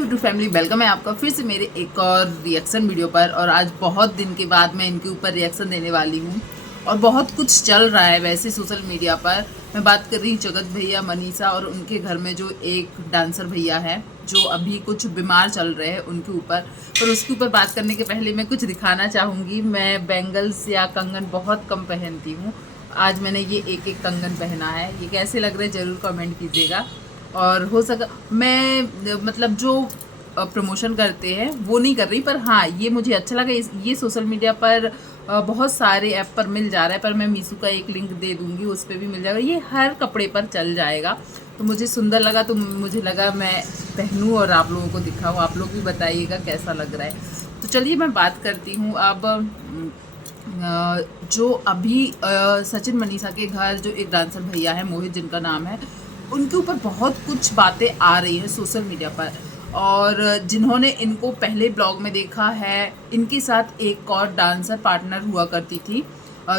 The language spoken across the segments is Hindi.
यूट्यूब फैमिली, वेलकम है आपका फिर से मेरे एक और रिएक्शन वीडियो पर। और आज बहुत दिन के बाद मैं इनके ऊपर रिएक्शन देने वाली हूँ और बहुत कुछ चल रहा है वैसे सोशल मीडिया पर। मैं बात कर रही हूँ जगत भैया, मनीषा और उनके घर में जो एक डांसर भैया है जो अभी कुछ बीमार चल रहे हैं उनके ऊपर। पर उसके ऊपर बात करने के पहले मैं कुछ दिखाना चाहूँगी। मैं बैंगल्स या कंगन बहुत कम पहनती हूँ। आज मैंने ये एक कंगन पहना है। ये कैसे लग रहे हैं ज़रूर कमेंट कीजिएगा। और हो सका मैं मतलब जो प्रमोशन करते हैं वो नहीं कर रही, पर हाँ ये मुझे अच्छा लगा। ये सोशल मीडिया पर बहुत सारे ऐप पर मिल जा रहा है, पर मैं मीशो का एक लिंक दे दूंगी, उस पर भी मिल जाएगा। ये हर कपड़े पर चल जाएगा। तो मुझे सुंदर लगा, तो मुझे लगा मैं पहनूं और आप लोगों को दिखाऊं। आप लोग भी बताइएगा कैसा लग रहा है। तो चलिए मैं बात करती हूँ अब जो अभी सचिन मनीषा के घर जो एक डांसर भैया है, मोहित जिनका नाम है, उनके ऊपर बहुत कुछ बातें आ रही हैं सोशल मीडिया पर। और जिन्होंने इनको पहले ब्लॉग में देखा है, इनके साथ एक और डांसर पार्टनर हुआ करती थी।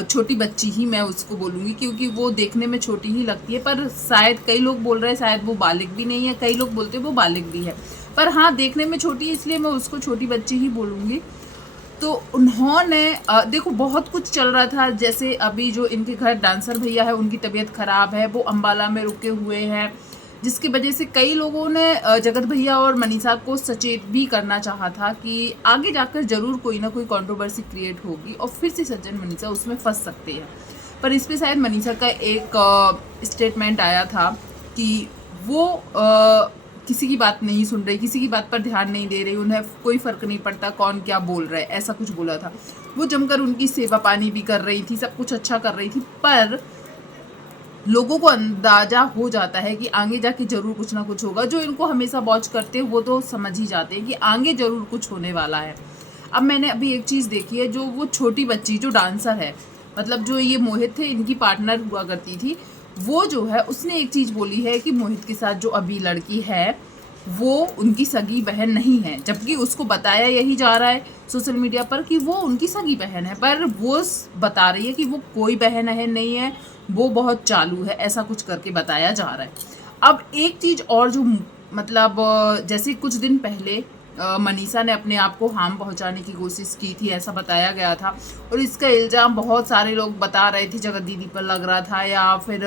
छोटी बच्ची ही मैं उसको बोलूँगी क्योंकि वो देखने में छोटी ही लगती है, पर शायद कई लोग बोल रहे हैं शायद वो बालिग भी नहीं है, कई लोग बोलते हैं वो बालिग भी है, पर हाँ देखने में छोटी है इसलिए मैं उसको छोटी बच्ची ही बोलूँगी। तो उन्होंने देखो बहुत कुछ चल रहा था। जैसे अभी जो इनके घर डांसर भैया है उनकी तबीयत खराब है, वो अम्बाला में रुके हुए हैं, जिसकी वजह से कई लोगों ने जगत भैया और मनीषा को सचेत भी करना चाहा था कि आगे जाकर जरूर कोई ना कोई कंट्रोवर्सी क्रिएट होगी और फिर से सचिन मनीषा उसमें फंस सकते हैं। पर इस पर शायद मनीषा का एक स्टेटमेंट आया था कि वो किसी की बात नहीं सुन रही, किसी की बात पर ध्यान नहीं दे रही, उन्हें कोई फर्क नहीं पड़ता कौन क्या बोल रहा है, ऐसा कुछ बोला था। वो जमकर उनकी सेवा पानी भी कर रही थी, सब कुछ अच्छा कर रही थी, पर लोगों को अंदाजा हो जाता है कि आगे जाके जरूर कुछ ना कुछ होगा। जो इनको हमेशा वॉच करते हैं वो तो समझ ही जाते हैं कि आगे जरूर कुछ होने वाला है। अब मैंने अभी एक चीज़ देखी है, जो वो छोटी बच्ची जो डांसर है, मतलब जो ये मोहित थे इनकी पार्टनर हुआ करती थी, वो जो है उसने एक चीज़ बोली है कि मोहित के साथ जो अभी लड़की है वो उनकी सगी बहन नहीं है, जबकि उसको बताया यही जा रहा है सोशल मीडिया पर कि वो उनकी सगी बहन है, पर वो बता रही है कि वो कोई बहन है नहीं है, वो बहुत चालू है, ऐसा कुछ करके बताया जा रहा है। अब एक चीज़ और जो मतलब जैसे कुछ दिन पहले मनीषा ने अपने आप को हार्म पहुंचाने की कोशिश की थी, ऐसा बताया गया था, और इसका इल्ज़ाम बहुत सारे लोग बता रहे थे जगत दीदी पर लग रहा था या फिर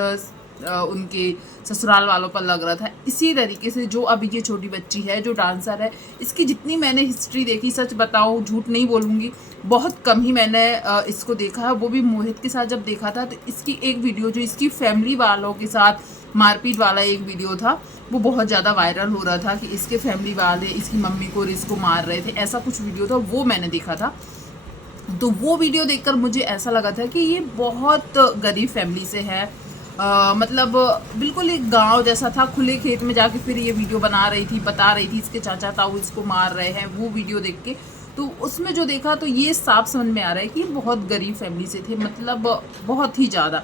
उनके ससुराल वालों पर लग रहा था। इसी तरीके से जो अभी ये छोटी बच्ची है जो डांसर है, इसकी जितनी मैंने हिस्ट्री देखी, सच बताऊं झूठ नहीं बोलूँगी, बहुत कम ही मैंने इसको देखा है। वो भी मोहित के साथ जब देखा था तो इसकी एक वीडियो जो इसकी फैमिली वालों के साथ मारपीट वाला एक वीडियो था, वो बहुत ज़्यादा वायरल हो रहा था कि इसके फैमिली वाले इसकी मम्मी को और इसको मार रहे थे, ऐसा कुछ वीडियो था, वो मैंने देखा था। तो वो वीडियो देखकर मुझे ऐसा लगा था कि ये बहुत गरीब फैमिली से है। मतलब बिल्कुल एक गांव जैसा था, खुले खेत में जाके फिर ये वीडियो बना रही थी, बता रही थी इसके चाचा ताऊ इसको मार रहे हैं। वो वीडियो देख के तो उसमें जो देखा तो ये साफ समझ में आ रहा है कि ये बहुत गरीब फैमिली से थे, मतलब बहुत ही ज़्यादा।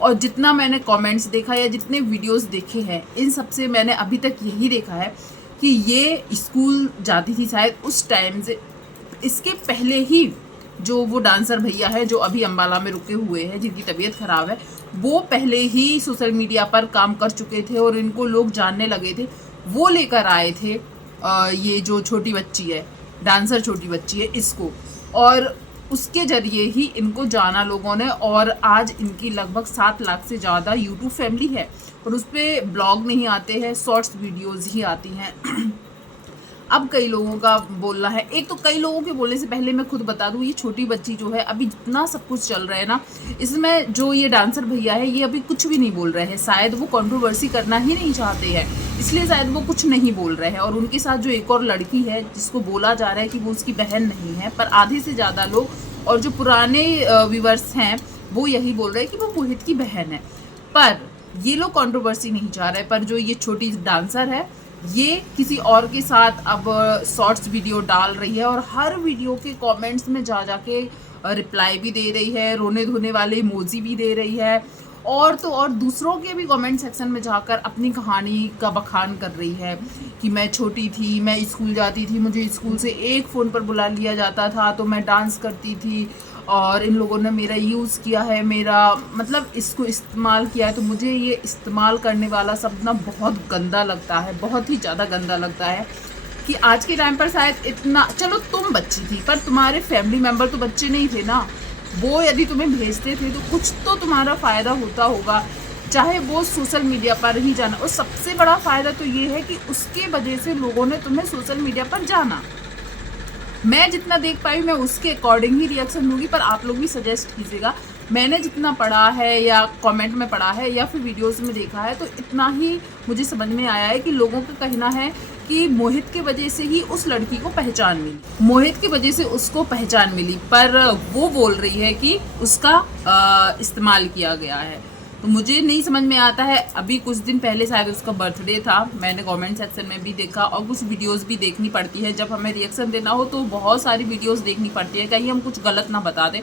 और जितना मैंने कमेंट्स देखा या जितने वीडियोस देखे हैं, इन सब से मैंने अभी तक यही देखा है कि ये स्कूल जाती थी शायद उस टाइम से, इसके पहले ही जो वो डांसर भैया है जो अभी अम्बाला में रुके हुए हैं जिनकी तबीयत ख़राब है, वो पहले ही सोशल मीडिया पर काम कर चुके थे और इनको लोग जानने लगे थे। वो लेकर आए थे ये जो छोटी बच्ची है, डांसर छोटी बच्ची है, इसको, और उसके जरिए ही इनको जाना लोगों ने। और आज इनकी लगभग 7 लाख से ज़्यादा यूट्यूब फैमिली है और उस पर ब्लॉग नहीं आते हैं, शॉर्ट्स वीडियोज़ ही आती हैं। अब कई लोगों का बोलना है, एक तो कई लोगों के बोलने से पहले मैं खुद बता दूं, ये छोटी बच्ची जो है अभी जितना सब कुछ चल रहा है ना, इसमें जो ये डांसर भैया है ये अभी कुछ भी नहीं बोल रहे हैं। शायद वो कंट्रोवर्सी करना ही नहीं चाहते हैं, इसलिए शायद वो कुछ नहीं बोल रहे हैं। और उनके साथ जो एक और लड़की है जिसको बोला जा रहा है कि वो उसकी बहन नहीं है, पर आधे से ज़्यादा लोग और जो पुराने व्यूवर्स हैं वो यही बोल रहे हैं कि वो मोहित की बहन है। पर ये लोग कंट्रोवर्सी नहीं चाह रहे, पर जो ये छोटी डांसर है ये किसी और के साथ अब शॉर्ट्स वीडियो डाल रही है और हर वीडियो के कमेंट्स में जा जाके रिप्लाई भी दे रही है, रोने धोने वाले इमोजी भी दे रही है, और तो और दूसरों के भी कमेंट सेक्शन में जाकर अपनी कहानी का बखान कर रही है कि मैं छोटी थी, मैं स्कूल जाती थी, मुझे स्कूल से एक फ़ोन पर बुला लिया जाता था तो मैं डांस करती थी और इन लोगों ने मेरा यूज़ किया है, मेरा मतलब इसको इस्तेमाल किया है। तो मुझे ये इस्तेमाल करने वाला शब्द ना बहुत गंदा लगता है, बहुत ही ज़्यादा गंदा लगता है। कि आज के टाइम पर शायद इतना, चलो तुम बच्ची थी पर तुम्हारे फैमिली मेंबर तो बच्चे नहीं थे ना, वो यदि तुम्हें भेजते थे तो कुछ तो तुम्हारा फ़ायदा होता होगा, चाहे वो सोशल मीडिया पर ही जाना। और सबसे बड़ा फ़ायदा तो ये है कि उसके वजह से लोगों ने तुम्हें सोशल मीडिया पर जाना। मैं जितना देख पाई मैं उसके अकॉर्डिंग ही रिएक्शन दूंगी, पर आप लोग भी सजेस्ट कीजिएगा। मैंने जितना पढ़ा है या कमेंट में पढ़ा है या फिर वीडियोस में देखा है, तो इतना ही मुझे समझ में आया है कि लोगों का कहना है कि मोहित की वजह से ही उस लड़की को पहचान मिली, मोहित की वजह से उसको पहचान मिली, पर वो बोल रही है कि उसका इस्तेमाल किया गया है। तो मुझे नहीं समझ में आता है। अभी कुछ दिन पहले शायद उसका बर्थडे था, मैंने कमेंट सेक्शन में भी देखा और कुछ वीडियोस भी देखनी पड़ती है। जब हमें रिएक्शन देना हो तो बहुत सारी वीडियोस देखनी पड़ती है, कहीं हम कुछ गलत ना बता दें।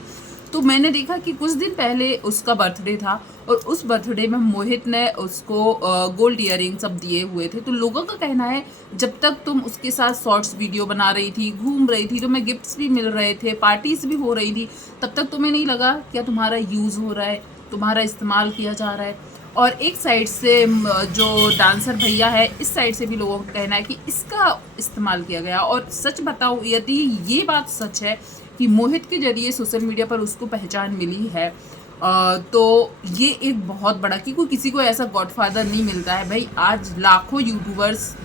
तो मैंने देखा कि कुछ दिन पहले उसका बर्थडे था और उस बर्थडे में मोहित ने उसको गोल्ड ईयरिंग सब दिए हुए थे। तो लोगों का कहना है जब तक तुम उसके साथ शॉर्ट्स वीडियो बना रही थी, घूम रही थी, तुम्हें गिफ्ट्स भी मिल रहे थे, पार्टीज भी हो रही थी, तब तक तुम्हें नहीं लगा क्या तुम्हारा यूज़ हो रहा है, तुम्हारा इस्तेमाल किया जा रहा है। और एक साइड से जो डांसर भैया है, इस साइड से भी लोगों का कहना है कि इसका इस्तेमाल किया गया। और सच बताऊँ, यदि ये बात सच है कि मोहित के जरिए सोशल मीडिया पर उसको पहचान मिली है, तो ये एक बहुत बड़ा, क्योंकि किसी को ऐसा गॉडफादर नहीं मिलता है भाई। आज लाखों यूट्यूबर्स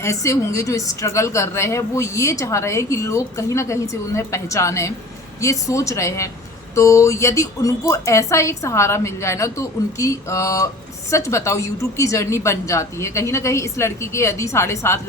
ऐसे होंगे जो स्ट्रगल कर रहे हैं, वो ये चाह रहे हैं कि लोग कहीं ना कहीं से उन्हें पहचाने, ये सोच रहे हैं। तो यदि उनको ऐसा एक सहारा मिल जाए ना, तो उनकी सच बताओ यूट्यूब की जर्नी बन जाती है। कहीं ना कहीं इस लड़की के यदि 7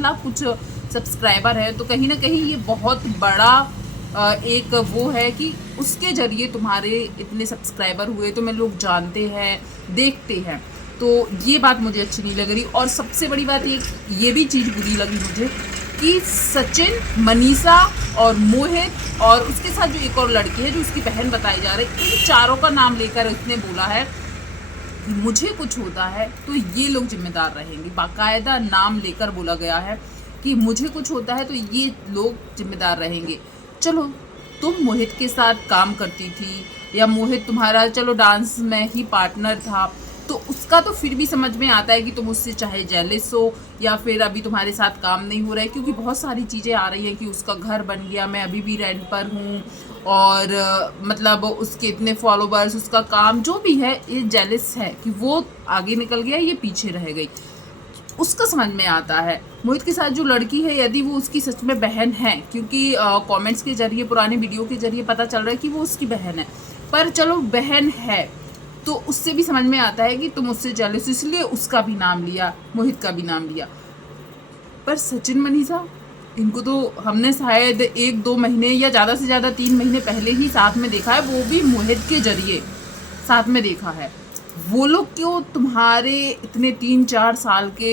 लाख कुछ सब्सक्राइबर है, तो कहीं ना कहीं ये बहुत बड़ा एक वो है कि उसके जरिए तुम्हारे इतने सब्सक्राइबर हुए, तो मैं लोग जानते हैं, देखते हैं। तो ये बात मुझे अच्छी नहीं लग रही। और सबसे बड़ी बात ये भी चीज़ बुरी लगी मुझे कि सचिन, मनीषा और मोहित और उसके साथ जो एक और लड़की है जो उसकी बहन बताई जा रही, इन चारों का नाम लेकर उसने बोला है कि मुझे कुछ होता है तो ये लोग जिम्मेदार रहेंगे। बाकायदा नाम लेकर बोला गया है कि मुझे कुछ होता है तो ये लोग जिम्मेदार रहेंगे। चलो तुम मोहित के साथ काम करती थी या मोहित तुम्हारा चलो डांस में ही पार्टनर था, तो उसका तो फिर भी समझ में आता है कि तुम उससे चाहे जेलस हो या फिर अभी तुम्हारे साथ काम नहीं हो रहा है, क्योंकि बहुत सारी चीज़ें आ रही हैं कि उसका घर बन गया, मैं अभी भी रेंट पर हूँ, और मतलब उसके इतने फॉलोवर्स, उसका काम जो भी है, ये जेलस है कि वो आगे निकल गया, ये पीछे रह गई। उसका समझ में आता है। मोहित के साथ जो लड़की है, यदि वो उसकी सच में बहन है, क्योंकि कमेंट्स के जरिए, पुराने वीडियो के जरिए पता चल रहा है कि वो उसकी बहन है, पर चलो बहन है तो उससे भी समझ में आता है कि तुम उससे जेलस, इसलिए उसका भी नाम लिया, मोहित का भी नाम लिया। पर सचिन, मनीषा, इनको तो हमने शायद 1-2 महीने या ज़्यादा से ज़्यादा 3 महीने पहले ही साथ में देखा है, वो भी मोहित के जरिए साथ में देखा है। वो लोग क्यों तुम्हारे इतने 3-4 साल के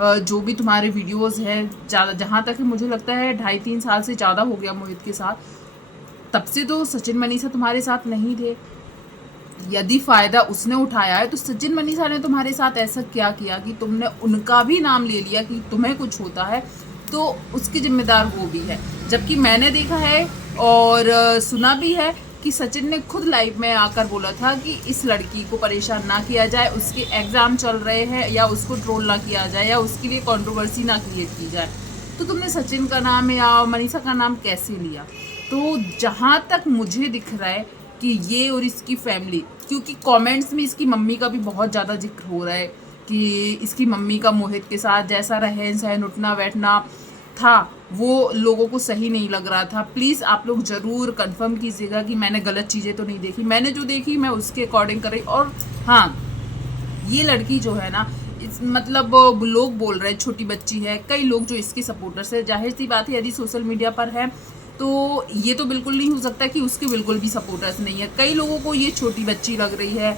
जो भी तुम्हारे वीडियोस हैं, ज़्यादा, जहाँ तक मुझे लगता है 2.5-3 साल से ज़्यादा हो गया मोहित के साथ, तब से तो सचिन, मनीषा तुम्हारे साथ नहीं थे। यदि फ़ायदा उसने उठाया है तो सचिन, मनीषा ने तुम्हारे साथ ऐसा क्या किया कि तुमने उनका भी नाम ले लिया कि तुम्हें कुछ होता है तो उसकी जिम्मेदार वो भी है। जबकि मैंने देखा है और सुना भी है कि सचिन ने खुद लाइव में आकर बोला था कि इस लड़की को परेशान ना किया जाए, उसके एग्ज़ाम चल रहे हैं, या उसको ट्रोल ना किया जाए, या उसके लिए कंट्रोवर्सी ना क्रिएट की जाए। तो तुमने सचिन का नाम या मनीषा का नाम कैसे लिया? तो जहाँ तक मुझे दिख रहा है कि ये और इसकी फैमिली, क्योंकि कमेंट्स में इसकी मम्मी का भी बहुत ज़्यादा जिक्र हो रहा है कि इसकी मम्मी का मोहित के साथ जैसा रहन सहन, उठना बैठना था, वो लोगों को सही नहीं लग रहा था। प्लीज़ आप लोग ज़रूर कंफर्म कीजिएगा कि मैंने गलत चीज़ें तो नहीं देखी। मैंने जो देखी मैं उसके अकॉर्डिंग कर रही। और हाँ, ये लड़की जो है ना, मतलब लोग बोल रहे हैं छोटी बच्ची है, कई लोग जो इसके सपोर्टर्स है, जाहिर सी बात है यदि सोशल मीडिया पर है तो ये तो बिल्कुल नहीं हो सकता कि उसके बिल्कुल भी सपोर्टर्स नहीं है। कई लोगों को ये छोटी बच्ची लग रही है,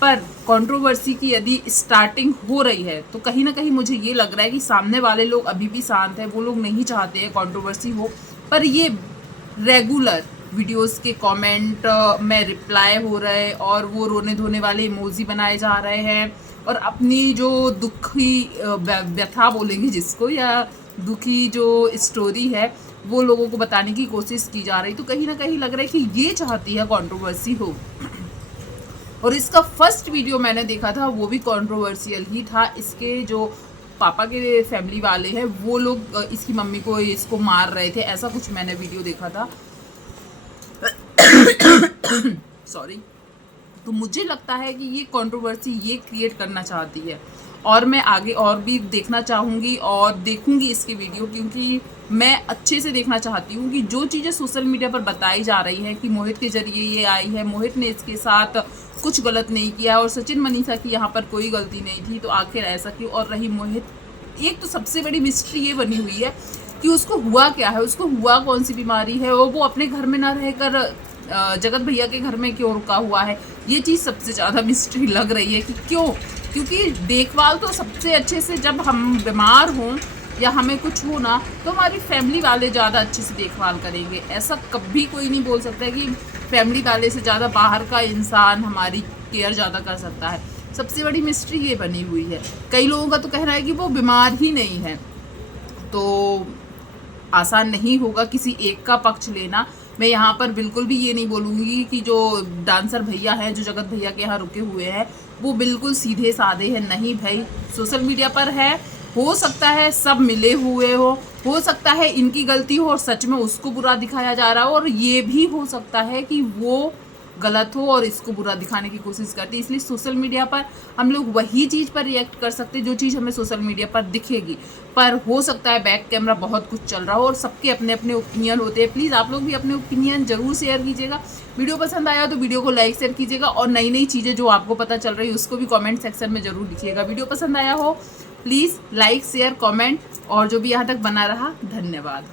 पर कंट्रोवर्सी की यदि स्टार्टिंग हो रही है तो कहीं ना कहीं मुझे ये लग रहा है कि सामने वाले लोग अभी भी शांत हैं, वो लोग नहीं चाहते हैं कंट्रोवर्सी हो। पर ये रेगुलर वीडियोस के कमेंट में रिप्लाई हो रहे हैं और वो रोने धोने वाले इमोजी बनाए जा रहे हैं और अपनी जो दुखी व्यथा बोलेंगे जिसको, या दुखी जो स्टोरी है, वो लोगों को बताने की कोशिश की जा रही। तो कहीं ना कहीं लग रहा है कि ये चाहती है कंट्रोवर्सी हो। और इसका फर्स्ट वीडियो मैंने देखा था वो भी कंट्रोवर्शियल ही था। इसके जो पापा के फैमिली वाले हैं वो लोग इसकी मम्मी को इसको मार रहे थे, ऐसा कुछ मैंने वीडियो देखा था। सॉरी। तो मुझे लगता है कि ये कंट्रोवर्सी ये क्रिएट करना चाहती है, और मैं आगे और भी देखना चाहूँगी और देखूँगी इसकी वीडियो, क्योंकि मैं अच्छे से देखना चाहती हूँ कि जो चीज़ें सोशल मीडिया पर बताई जा रही हैं कि मोहित के जरिए ये आई है, मोहित ने इसके साथ कुछ गलत नहीं किया और सचिन मनीषा की यहाँ पर कोई गलती नहीं थी, तो आखिर ऐसा क्यों। और रही मोहित, एक तो सबसे बड़ी मिस्ट्री ये बनी हुई है कि उसको हुआ क्या है, उसको हुआ कौन सी बीमारी है, और वो अपने घर में ना रहकर जगत भैया के घर में क्यों रुका हुआ है। ये चीज़ सबसे ज़्यादा मिस्ट्री लग रही है कि क्यों, क्योंकि देखभाल तो सबसे अच्छे से, जब हम बीमार हों या हमें कुछ हो ना, तो हमारी फैमिली वाले ज़्यादा अच्छे से देखभाल करेंगे। ऐसा कभी कोई नहीं बोल सकता है कि फैमिली वाले से ज़्यादा बाहर का इंसान हमारी केयर ज़्यादा कर सकता है। सबसे बड़ी मिस्ट्री ये बनी हुई है। कई लोगों का तो कहना है कि वो बीमार ही नहीं है, तो आसान नहीं होगा किसी एक का पक्ष लेना। मैं यहाँ पर बिल्कुल भी ये नहीं बोलूँगी कि जो डांसर भैया हैं, जो जगत भैया के यहाँ रुके हुए हैं, वो बिल्कुल सीधे साधे हैं। नहीं भाई, सोशल मीडिया पर है, हो सकता है सब मिले हुए हो सकता है इनकी गलती हो और सच में उसको बुरा दिखाया जा रहा हो, और ये भी हो सकता है कि वो गलत हो और इसको बुरा दिखाने की कोशिश करती है। इसलिए सोशल मीडिया पर हम लोग वही चीज़ पर रिएक्ट कर सकते हैं जो चीज़ हमें सोशल मीडिया पर दिखेगी, पर हो सकता है बैक कैमरा बहुत कुछ चल रहा हो, और सबके अपने अपने ओपिनियन होते हैं। प्लीज़ आप लोग भी अपने ओपिनियन ज़रूर शेयर कीजिएगा। वीडियो पसंद आया तो वीडियो को लाइक शेयर कीजिएगा, और नई नई चीज़ें जो आपको पता चल रही है उसको भी कॉमेंट सेक्शन में ज़रूर लिखिएगा। वीडियो पसंद आया हो प्लीज़ लाइक शेयर कॉमेंट, और जो भी यहाँ तक बना रहा, धन्यवाद।